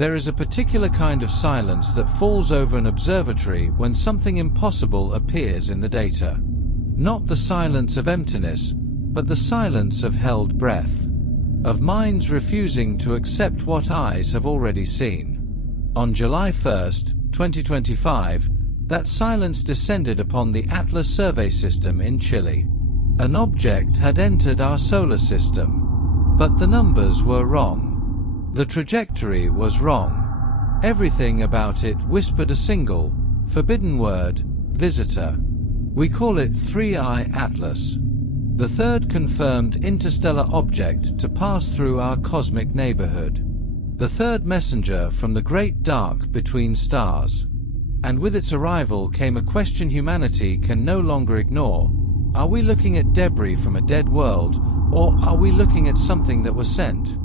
There is a particular kind of silence that falls over an observatory when something impossible appears in the data. Not the silence of emptiness, but the silence of held breath, of minds refusing to accept what eyes have already seen. On July 1st, 2025, that silence descended upon the Atlas survey system in Chile. An object had entered our solar system, but the numbers were wrong. The trajectory was wrong. Everything about it whispered a single, forbidden word: visitor. We call it 3I Atlas, the third confirmed interstellar object to pass through our cosmic neighborhood, the third messenger from the great dark between stars. And with its arrival came a question humanity can no longer ignore. Are we looking at debris from a dead world, or are we looking at something that was sent?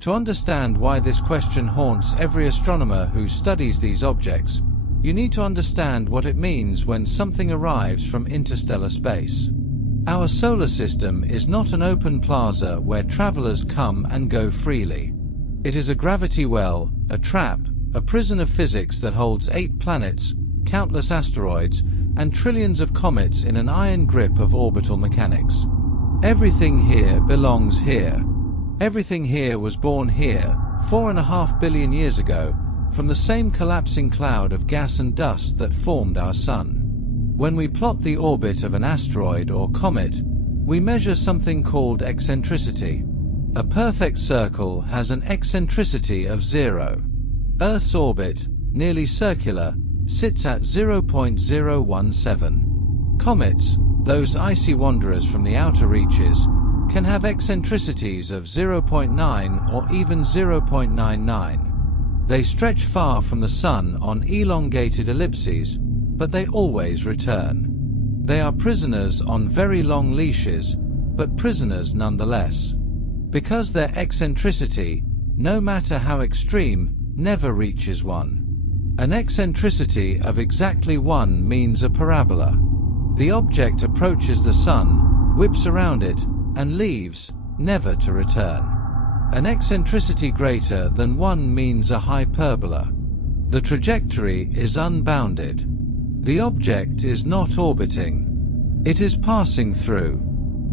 To understand why this question haunts every astronomer who studies these objects, you need to understand what it means when something arrives from interstellar space. Our solar system is not an open plaza where travelers come and go freely. It is a gravity well, a trap, a prison of physics that holds 8 planets, countless asteroids, and trillions of comets in an iron grip of orbital mechanics. Everything here belongs here. Everything here was born here, 4.5 billion years ago, from the same collapsing cloud of gas and dust that formed our Sun. When we plot the orbit of an asteroid or comet, we measure something called eccentricity. A perfect circle has an eccentricity of 0. Earth's orbit, nearly circular, sits at 0.017. Comets, those icy wanderers from the outer reaches, can have eccentricities of 0.9 or even 0.99. They stretch far from the Sun on elongated ellipses, but they always return. They are prisoners on very long leashes, but prisoners nonetheless. Because their eccentricity, no matter how extreme, never reaches 1. An eccentricity of exactly 1 means a parabola. The object approaches the Sun, whips around it, and leaves, never to return. An eccentricity greater than 1 means a hyperbola. The trajectory is unbounded. The object is not orbiting. It is passing through.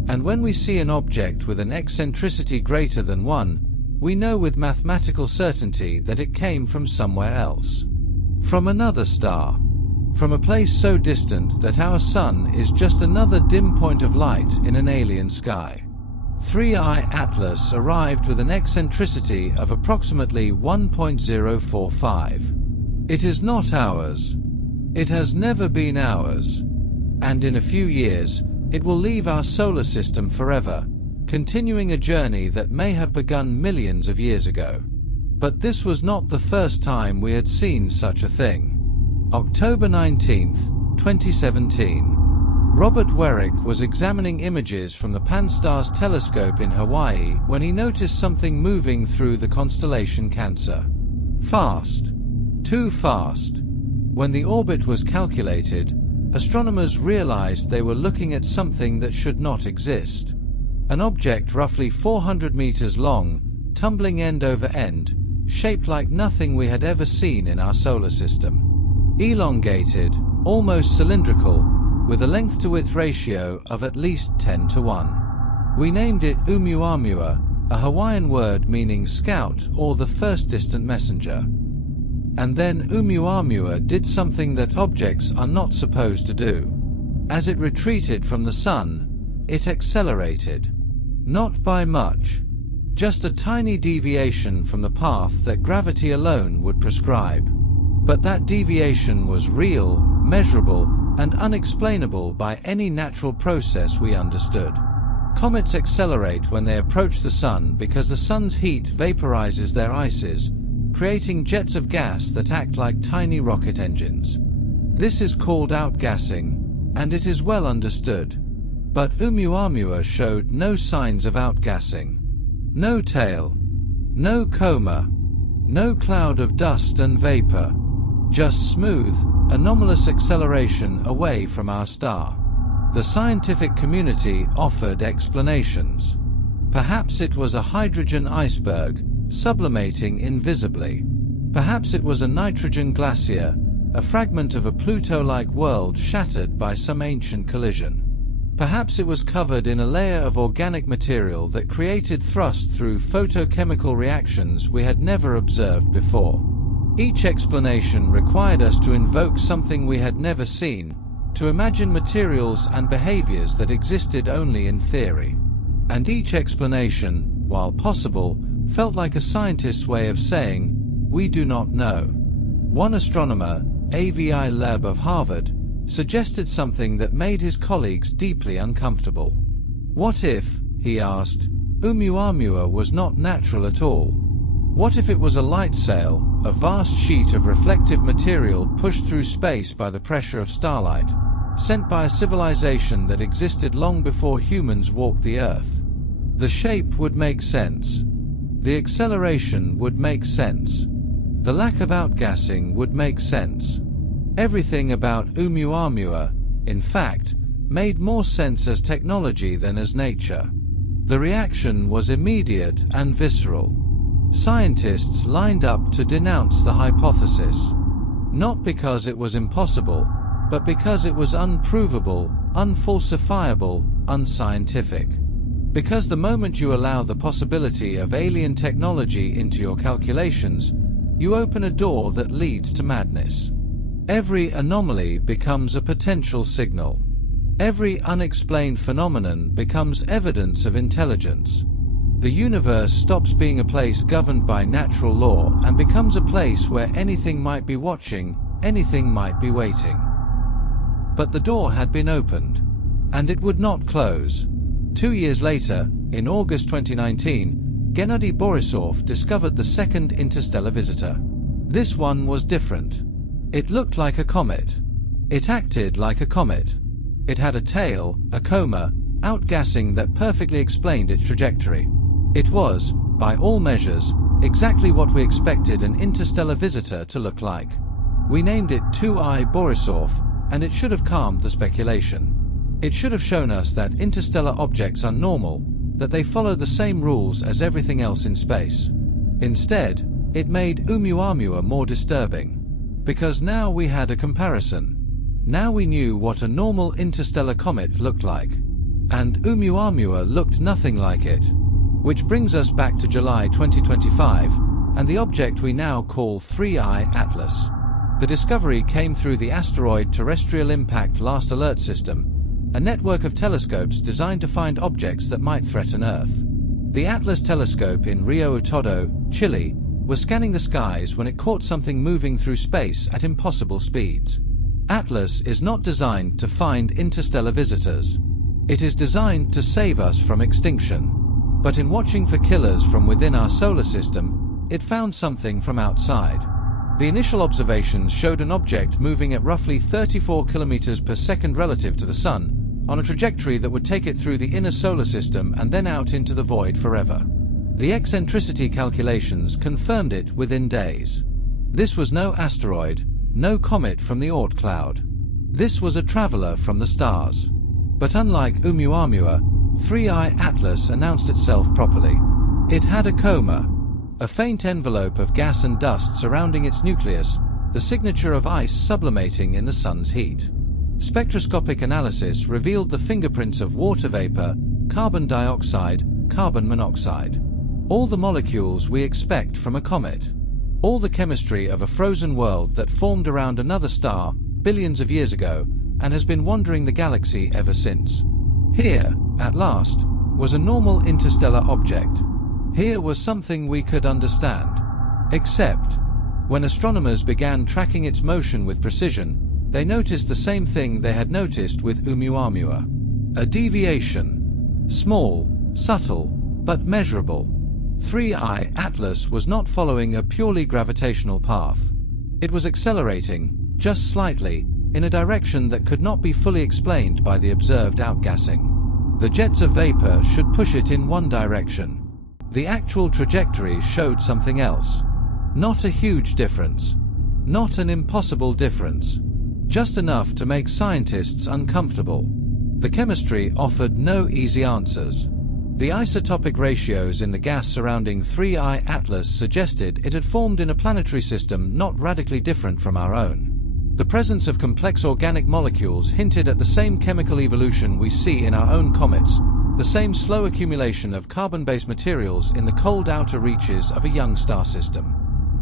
And when we see an object with an eccentricity greater than 1, we know with mathematical certainty that it came from somewhere else. From another star. From a place so distant that our Sun is just another dim point of light in an alien sky. 3I Atlas arrived with an eccentricity of approximately 1.045. It is not ours. It has never been ours. And in a few years, it will leave our solar system forever, continuing a journey that may have begun millions of years ago. But this was not the first time we had seen such a thing. October 19, 2017. Robert Werrick was examining images from the Pan-STARRS telescope in Hawaii when he noticed something moving through the constellation Cancer. Fast. Too fast. When the orbit was calculated, astronomers realized they were looking at something that should not exist. An object roughly 400 meters long, tumbling end over end, shaped like nothing we had ever seen in our solar system. Elongated, almost cylindrical, with a length-to-width ratio of at least 10:1. We named it oumuamua, a Hawaiian word meaning scout or the first distant messenger. And then oumuamua did something that objects are not supposed to do. As it retreated from the Sun, it accelerated. Not by much. Just a tiny deviation from the path that gravity alone would prescribe. But that deviation was real, measurable, and unexplainable by any natural process we understood. Comets accelerate when they approach the Sun because the Sun's heat vaporizes their ices, creating jets of gas that act like tiny rocket engines. This is called outgassing, and it is well understood. But oumuamua showed no signs of outgassing. No tail. No coma. No cloud of dust and vapor. Just smooth, anomalous acceleration away from our star. The scientific community offered explanations. Perhaps it was a hydrogen iceberg, sublimating invisibly. Perhaps it was a nitrogen glacier, a fragment of a Pluto-like world shattered by some ancient collision. Perhaps it was covered in a layer of organic material that created thrust through photochemical reactions we had never observed before. Each explanation required us to invoke something we had never seen, to imagine materials and behaviors that existed only in theory. And each explanation, while possible, felt like a scientist's way of saying, "We do not know." One astronomer, AVI Leb of Harvard, suggested something that made his colleagues deeply uncomfortable. What if, he asked, oumuamua was not natural at all? What if it was a light sail, a vast sheet of reflective material pushed through space by the pressure of starlight, sent by a civilization that existed long before humans walked the Earth? The shape would make sense. The acceleration would make sense. The lack of outgassing would make sense. Everything about oumuamua, in fact, made more sense as technology than as nature. The reaction was immediate and visceral. Scientists lined up to denounce the hypothesis. Not because it was impossible, but because it was unprovable, unfalsifiable, unscientific. Because the moment you allow the possibility of alien technology into your calculations, you open a door that leads to madness. Every anomaly becomes a potential signal. Every unexplained phenomenon becomes evidence of intelligence. The universe stops being a place governed by natural law and becomes a place where anything might be watching, anything might be waiting. But the door had been opened, and it would not close. 2 years later, in August 2019, Gennady Borisov discovered the second interstellar visitor. This one was different. It looked like a comet. It acted like a comet. It had a tail, a coma, outgassing that perfectly explained its trajectory. It was, by all measures, exactly what we expected an interstellar visitor to look like. We named it 2I Borisov, and it should have calmed the speculation. It should have shown us that interstellar objects are normal, that they follow the same rules as everything else in space. Instead, it made oumuamua more disturbing. Because now we had a comparison. Now we knew what a normal interstellar comet looked like. And oumuamua looked nothing like it. Which brings us back to July 2025, and the object we now call 3I Atlas. The discovery came through the Asteroid Terrestrial Impact Last Alert System, a network of telescopes designed to find objects that might threaten Earth. The Atlas telescope in Rio Utodo, Chile, was scanning the skies when it caught something moving through space at impossible speeds. Atlas is not designed to find interstellar visitors. It is designed to save us from extinction. But in watching for killers from within our solar system, it found something from outside. The initial observations showed an object moving at roughly 34 kilometers per second relative to the Sun, on a trajectory that would take it through the inner solar system and then out into the void forever. The eccentricity calculations confirmed it within days. This was no asteroid, no comet from the Oort cloud. This was a traveler from the stars. But unlike oumuamua, 3I Atlas announced itself properly. It had a coma, a faint envelope of gas and dust surrounding its nucleus, the signature of ice sublimating in the sun's heat. Spectroscopic analysis revealed the fingerprints of water vapor, carbon dioxide, carbon monoxide. All the molecules we expect from a comet. All the chemistry of a frozen world that formed around another star billions of years ago and has been wandering the galaxy ever since. Here, at last, was a normal interstellar object. Here was something we could understand. Except, when astronomers began tracking its motion with precision, they noticed the same thing they had noticed with oumuamua. A deviation. Small, subtle, but measurable. 3I Atlas was not following a purely gravitational path. It was accelerating, just slightly, in a direction that could not be fully explained by the observed outgassing. The jets of vapor should push it in one direction. The actual trajectory showed something else. Not a huge difference. Not an impossible difference. Just enough to make scientists uncomfortable. The chemistry offered no easy answers. The isotopic ratios in the gas surrounding 3I Atlas suggested it had formed in a planetary system not radically different from our own. The presence of complex organic molecules hinted at the same chemical evolution we see in our own comets, the same slow accumulation of carbon-based materials in the cold outer reaches of a young star system.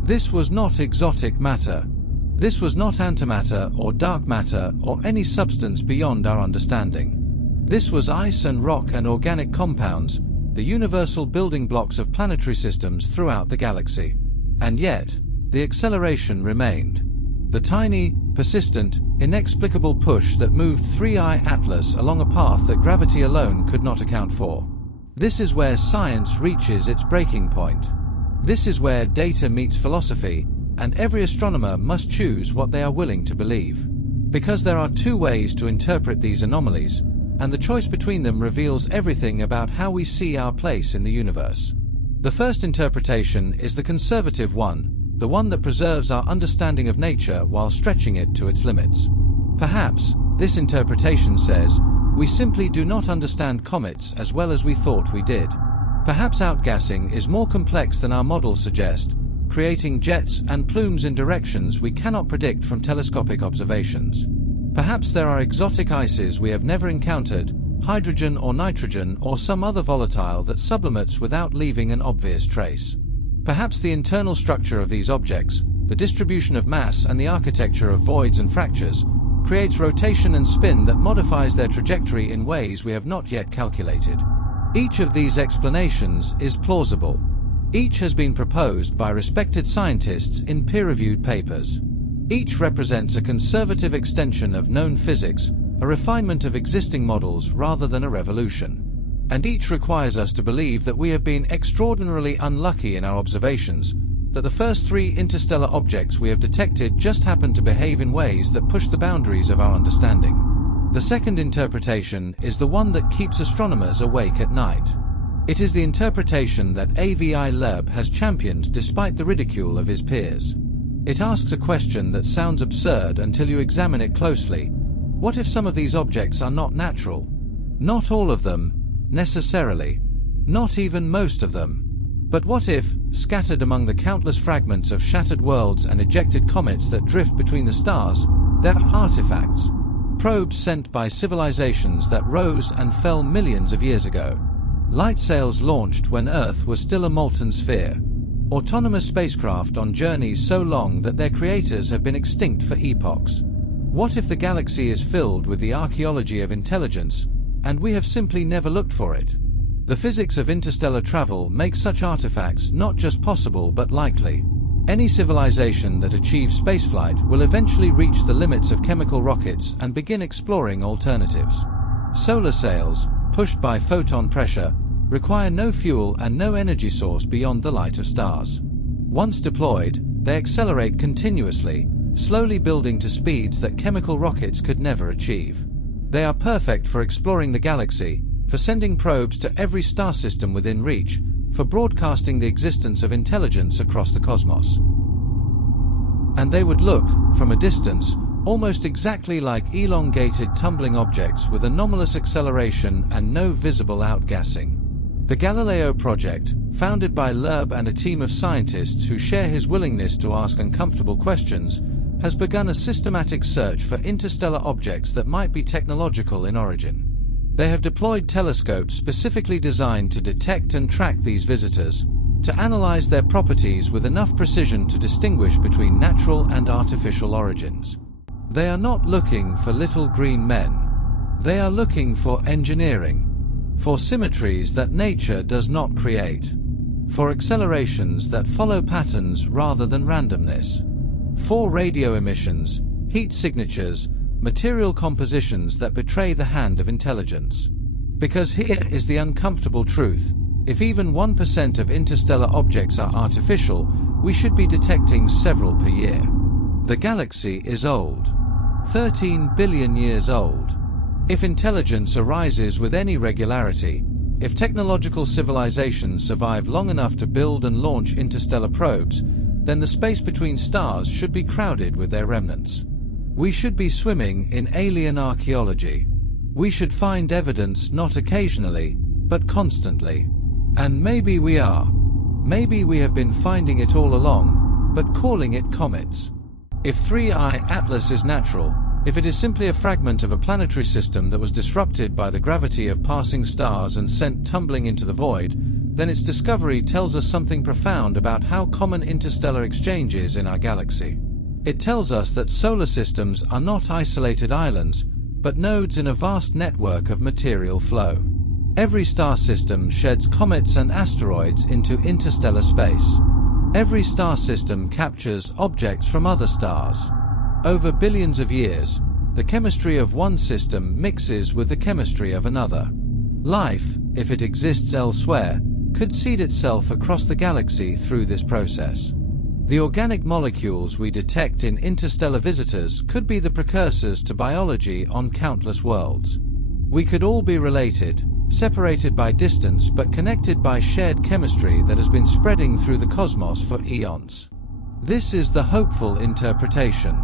This was not exotic matter. This was not antimatter or dark matter or any substance beyond our understanding. This was ice and rock and organic compounds, the universal building blocks of planetary systems throughout the galaxy. And yet, the acceleration remained. The tiny, persistent, inexplicable push that moved 3I Atlas along a path that gravity alone could not account for. This is where science reaches its breaking point. This is where data meets philosophy, and every astronomer must choose what they are willing to believe. Because there are two ways to interpret these anomalies, and the choice between them reveals everything about how we see our place in the universe. The first interpretation is the conservative one, the one that preserves our understanding of nature while stretching it to its limits. Perhaps, this interpretation says, we simply do not understand comets as well as we thought we did. Perhaps outgassing is more complex than our models suggest, creating jets and plumes in directions we cannot predict from telescopic observations. Perhaps there are exotic ices we have never encountered, hydrogen or nitrogen or some other volatile that sublimates without leaving an obvious trace. Perhaps the internal structure of these objects, the distribution of mass and the architecture of voids and fractures, creates rotation and spin that modifies their trajectory in ways we have not yet calculated. Each of these explanations is plausible. Each has been proposed by respected scientists in peer-reviewed papers. Each represents a conservative extension of known physics, a refinement of existing models rather than a revolution. And each requires us to believe that we have been extraordinarily unlucky in our observations, that the first three interstellar objects we have detected just happen to behave in ways that push the boundaries of our understanding. The second interpretation is the one that keeps astronomers awake at night. It is the interpretation that Avi Loeb has championed despite the ridicule of his peers. It asks a question that sounds absurd until you examine it closely. What if some of these objects are not natural? Not all of them, necessarily. Not even most of them. But what if, scattered among the countless fragments of shattered worlds and ejected comets that drift between the stars, there are artifacts? Probes sent by civilizations that rose and fell millions of years ago. Light sails launched when Earth was still a molten sphere. Autonomous spacecraft on journeys so long that their creators have been extinct for epochs. What if the galaxy is filled with the archaeology of intelligence, and we have simply never looked for it? The physics of interstellar travel makes such artifacts not just possible but likely. Any civilization that achieves spaceflight will eventually reach the limits of chemical rockets and begin exploring alternatives. Solar sails, pushed by photon pressure, require no fuel and no energy source beyond the light of stars. Once deployed, they accelerate continuously, slowly building to speeds that chemical rockets could never achieve. They are perfect for exploring the galaxy, for sending probes to every star system within reach, for broadcasting the existence of intelligence across the cosmos. And they would look, from a distance, almost exactly like elongated tumbling objects with anomalous acceleration and no visible outgassing. The Galileo project, founded by Loeb and a team of scientists who share his willingness to ask uncomfortable questions, has begun a systematic search for interstellar objects that might be technological in origin. They have deployed telescopes specifically designed to detect and track these visitors, to analyze their properties with enough precision to distinguish between natural and artificial origins. They are not looking for little green men. They are looking for engineering. For symmetries that nature does not create. For accelerations that follow patterns rather than randomness. For radio emissions, heat signatures, material compositions that betray the hand of intelligence. Because here is the uncomfortable truth. If even 1% of interstellar objects are artificial, we should be detecting several per year. The galaxy is old. 13 billion years old. If intelligence arises with any regularity, if technological civilizations survive long enough to build and launch interstellar probes, then the space between stars should be crowded with their remnants. We should be swimming in alien archaeology. We should find evidence not occasionally, but constantly. And maybe we are. Maybe we have been finding it all along, but calling it comets. If 3I Atlas is natural, if it is simply a fragment of a planetary system that was disrupted by the gravity of passing stars and sent tumbling into the void, then its discovery tells us something profound about how common interstellar exchange is in our galaxy. It tells us that solar systems are not isolated islands, but nodes in a vast network of material flow. Every star system sheds comets and asteroids into interstellar space. Every star system captures objects from other stars. Over billions of years, the chemistry of one system mixes with the chemistry of another. Life, if it exists elsewhere, could seed itself across the galaxy through this process. The organic molecules we detect in interstellar visitors could be the precursors to biology on countless worlds. We could all be related, separated by distance but connected by shared chemistry that has been spreading through the cosmos for eons. This is the hopeful interpretation.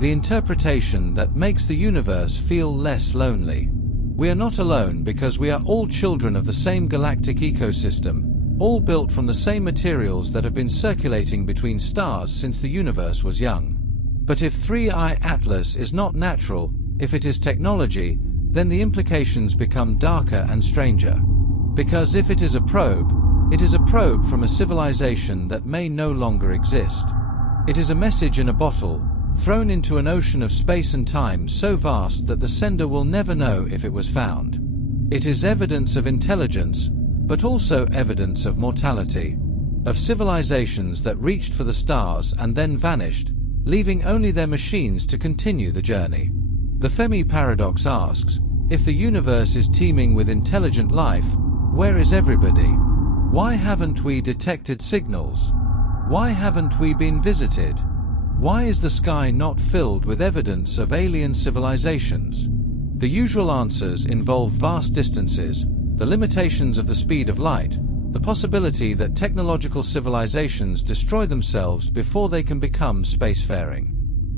The interpretation that makes the universe feel less lonely. We are not alone because we are all children of the same galactic ecosystem, all built from the same materials that have been circulating between stars since the universe was young. But if 3I Atlas is not natural, if it is technology, then the implications become darker and stranger. Because if it is a probe from a civilization that may no longer exist. It is a message in a bottle, thrown into an ocean of space and time so vast that the sender will never know if it was found. It is evidence of intelligence, but also evidence of mortality, of civilizations that reached for the stars and then vanished, leaving only their machines to continue the journey. The Fermi paradox asks, if the universe is teeming with intelligent life, where is everybody? Why haven't we detected signals? Why haven't we been visited? Why is the sky not filled with evidence of alien civilizations? The usual answers involve vast distances, the limitations of the speed of light, the possibility that technological civilizations destroy themselves before they can become spacefaring.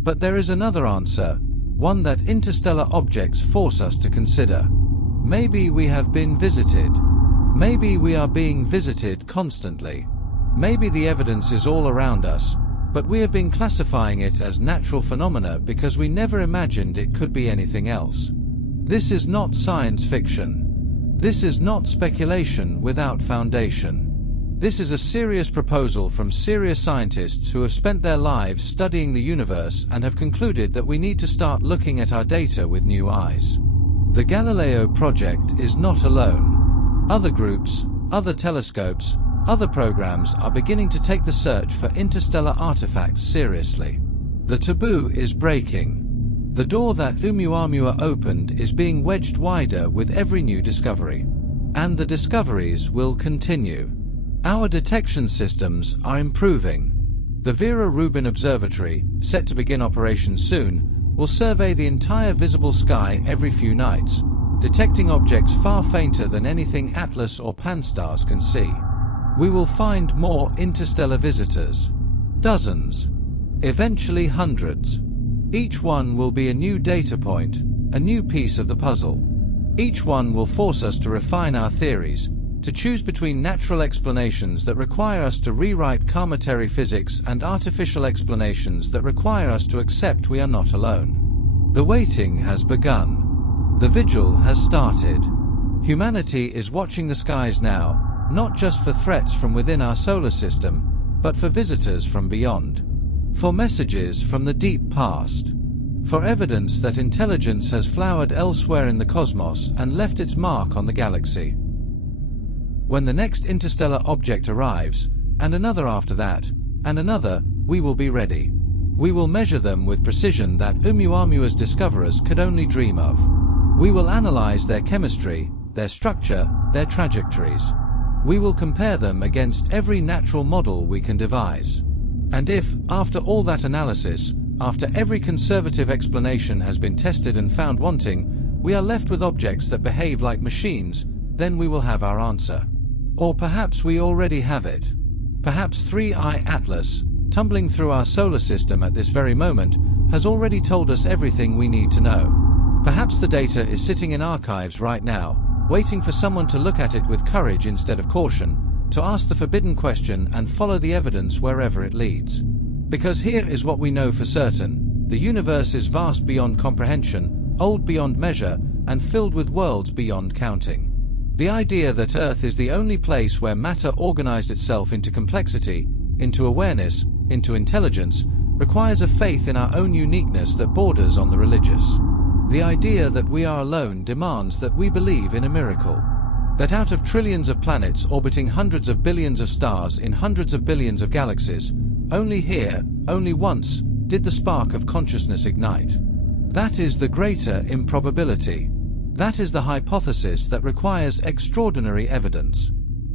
But there is another answer, one that interstellar objects force us to consider. Maybe we have been visited. Maybe we are being visited constantly. Maybe the evidence is all around us, but we have been classifying it as natural phenomena because we never imagined it could be anything else. This is not science fiction. This is not speculation without foundation. This is a serious proposal from serious scientists who have spent their lives studying the universe and have concluded that we need to start looking at our data with new eyes. The Galileo project is not alone. Other groups, other telescopes, other programs are beginning to take the search for interstellar artifacts seriously. The taboo is breaking. The door that Oumuamua opened is being wedged wider with every new discovery. And the discoveries will continue. Our detection systems are improving. The Vera Rubin Observatory, set to begin operation soon, will survey the entire visible sky every few nights, detecting objects far fainter than anything Atlas or Pan-STARRS can see. We will find more interstellar visitors. Dozens. Eventually hundreds. Each one will be a new data point, a new piece of the puzzle. Each one will force us to refine our theories, to choose between natural explanations that require us to rewrite cometary physics and artificial explanations that require us to accept we are not alone. The waiting has begun. The vigil has started. Humanity is watching the skies now, not just for threats from within our solar system, but for visitors from beyond. For messages from the deep past. For evidence that intelligence has flowered elsewhere in the cosmos and left its mark on the galaxy. When the next interstellar object arrives, and another after that, and another, we will be ready. We will measure them with precision that Oumuamua's discoverers could only dream of. We will analyze their chemistry, their structure, their trajectories. We will compare them against every natural model we can devise. And if, after all that analysis, after every conservative explanation has been tested and found wanting, we are left with objects that behave like machines, then we will have our answer. Or perhaps we already have it. Perhaps 3I Atlas, tumbling through our solar system at this very moment, has already told us everything we need to know. Perhaps the data is sitting in archives right now, waiting for someone to look at it with courage instead of caution, to ask the forbidden question and follow the evidence wherever it leads. Because here is what we know for certain: the universe is vast beyond comprehension, old beyond measure, and filled with worlds beyond counting. The idea that Earth is the only place where matter organized itself into complexity, into awareness, into intelligence, requires a faith in our own uniqueness that borders on the religious. The idea that we are alone demands that we believe in a miracle. That out of trillions of planets orbiting hundreds of billions of stars in hundreds of billions of galaxies, only here, only once, did the spark of consciousness ignite. That is the greater improbability. That is the hypothesis that requires extraordinary evidence.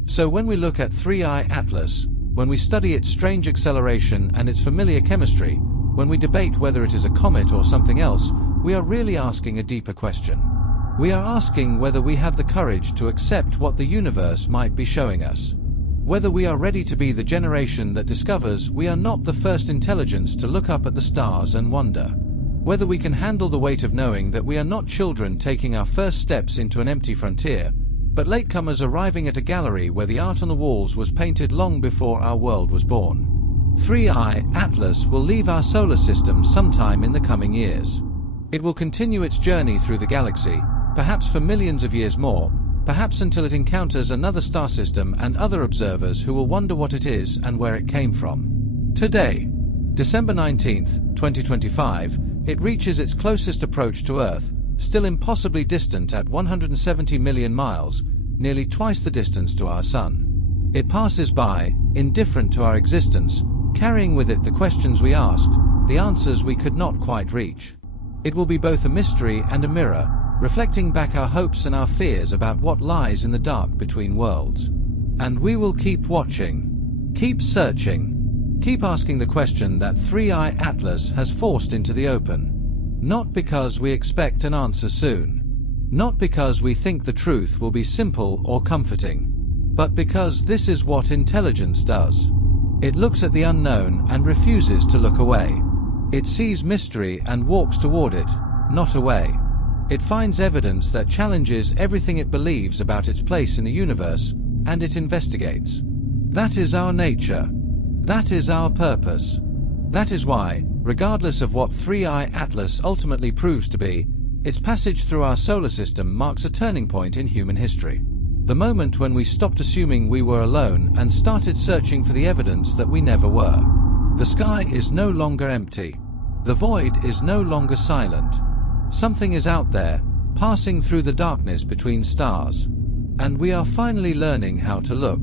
So when we look at 3I Atlas, when we study its strange acceleration and its familiar chemistry, when we debate whether it is a comet or something else, we are really asking a deeper question. We are asking whether we have the courage to accept what the universe might be showing us. Whether we are ready to be the generation that discovers we are not the first intelligence to look up at the stars and wonder. Whether we can handle the weight of knowing that we are not children taking our first steps into an empty frontier, but latecomers arriving at a gallery where the art on the walls was painted long before our world was born. 3I Atlas will leave our solar system sometime in the coming years. It will continue its journey through the galaxy, perhaps for millions of years more, perhaps until it encounters another star system and other observers who will wonder what it is and where it came from. Today, December 19, 2025, it reaches its closest approach to Earth, still impossibly distant at 170 million miles, nearly twice the distance to our Sun. It passes by, indifferent to our existence, carrying with it the questions we asked, the answers we could not quite reach. It will be both a mystery and a mirror, reflecting back our hopes and our fears about what lies in the dark between worlds. And we will keep watching, keep searching, keep asking the question that 3I Atlas has forced into the open. Not because we expect an answer soon. Not because we think the truth will be simple or comforting. But because this is what intelligence does. It looks at the unknown and refuses to look away. It sees mystery and walks toward it, not away. It finds evidence that challenges everything it believes about its place in the universe, and it investigates. That is our nature. That is our purpose. That is why, regardless of what 3I Atlas ultimately proves to be, its passage through our solar system marks a turning point in human history. The moment when we stopped assuming we were alone and started searching for the evidence that we never were. The sky is no longer empty. The void is no longer silent. Something is out there, passing through the darkness between stars. And we are finally learning how to look.